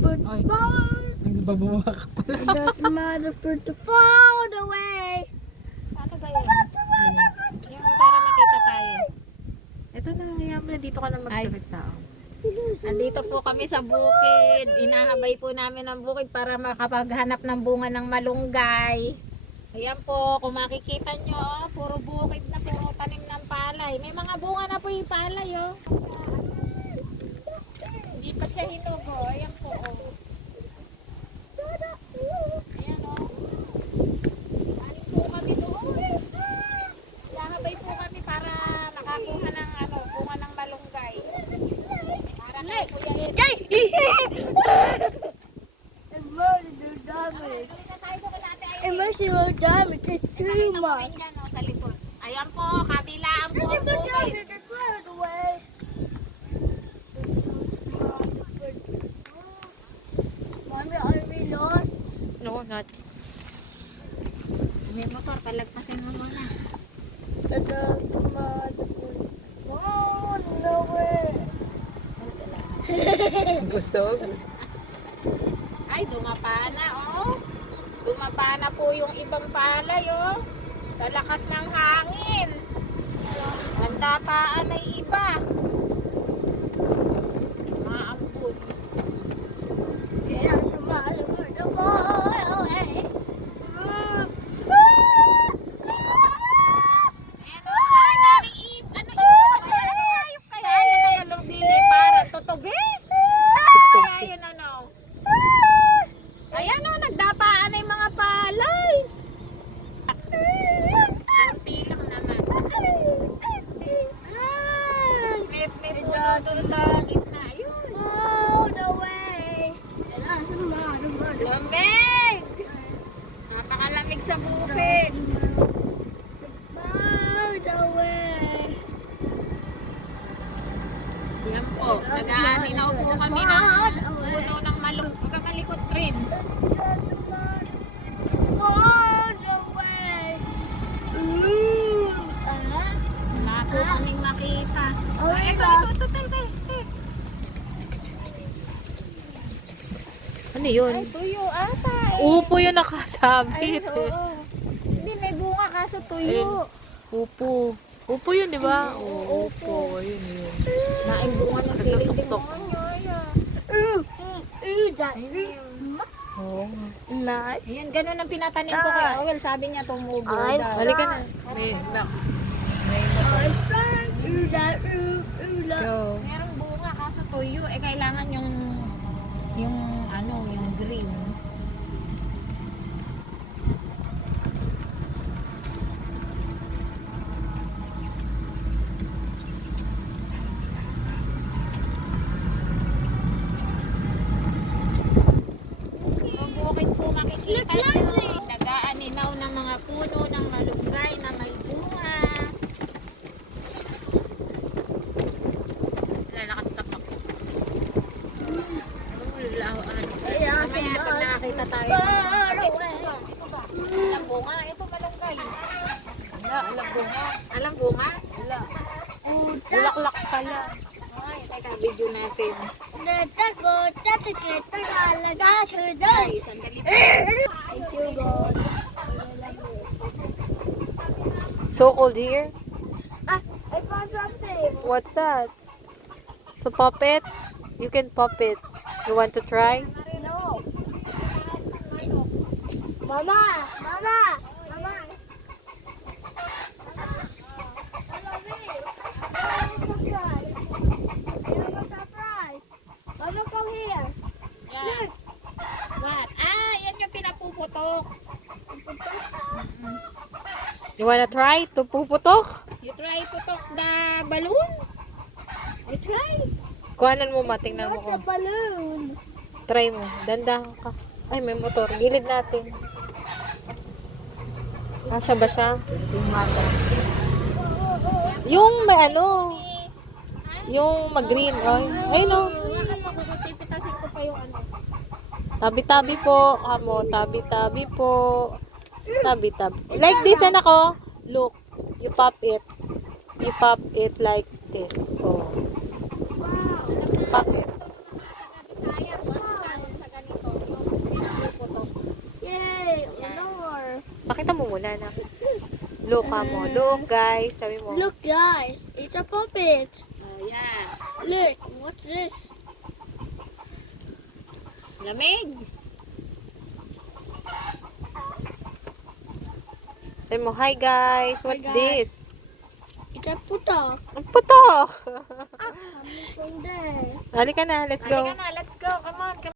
but Ay. far. Nagbabawa ka pala. It doesn't matter for the far away. Ano ba yun? Yung para makita tayo. Ito na, hayaan mo na dito ka na magsalita. Andito po kami sa bukid. Inahabay po namin ang bukid para makapaghanap ng bunga ng malunggay. Ayan po, kung makikita nyo, puro bukid na, puro tanim ng palay. May mga bunga na po yung palay, oh. Hindi pa siya hinog, oh. Ayan po, oh. Ayan, oh. Anin po kami doon. Inahabay po kami para makakuha ng bunga ng malunggay. Para kay Kuya Emotional damage. Emotional damage. It's too much. Ayan, oh, sa likod. Ayan po, kabilaan po ang Emotional bukid. damage. It's far away. Mommy, are we lost? No, not. May motor, palagpasin mo muna. It doesn't matter. Oh, no way. Busog. Ay, dumapa na, oh. Dumapa na po yung ibang palay, oh. Sa lakas ng hangin. Ang dapaan ay iba. Maambun. It doesn't matter for the far away. Ayan, oh. Ay, daming ano hayop kaya? Yan ay alubili para tutubi. Ay, ayun ano. Ayan, oh. Nagdapaan na yung mga palay. Kunti lang naman. May puno doon sa gitna. Ayun. Oh, no way. It doesn't matter for the Lamig! Napakalamig sa bukid. far away. Yan po. Nag-aaninaw po kami ng puno ng malikot prince. Far away. Wala po kaming makita. Oh, Ay, ito. Ano yun? Tuyo ata eh. Upo yun nakasabit. Hindi, may bunga kaso tuyo. Upo. Upo yun, di ba? Oo, upo. Ayun, yun. Naing bunga ng siling Tok. demonyo. Oo. Nice. Ayan, ganun ang pinatanim ko kay Owel. Sabi niya tumubo Ay, daw. Halika na. May, Let's let's go. Merong bunga kaso tuyo. Eh, kailangan yung green. Ang bukid po makikita nyo. Nag-aaninaw ng mga puno ng malunggay na may bunga. Wala, nakastop ako. Mamaya pag nakakita tayo. Alam bunga, ito malunggay. Alam bunga. Alam bunga? Wala. Bulaklak pala. Ay, teka, video natin. Ay, sandali pa. Thank you, God. So cold here? I found something. What's that? So pop it? You can pop it. You want to try? No. Mama, Mama, Mama. Mama, come here. Yan. What? Ah, yan yung pinapuputok. You wanna try to puputok? You try putok the balloon? I try. Kuhanan mo, matingnan mo Not the kung balloon. try mo. Dandahan ka. Ay, may motor. Gilid natin. Kasya ba siya? Yung may ano, yung mag-green. Ay, no. Hawakan mo, pipitasin ko pa yung ano. Tabi-tabi po. Amo, tabi-tabi po. Tabi-tabi. Like this, anak ko. Look. You pop it. You pop it like this. Oh. Pop it. Pakita mo muna na. Look ka mo. Look, guys. Sabi mo. Look, guys, it's a puppet. Oh, yeah. Look, what's this? Lamig. Sabi mo, hi, guys. What's guys. this? It's a putak. Ang putok! Coming from there. Halika na. Let's go. Halika na, let's go. Come on, come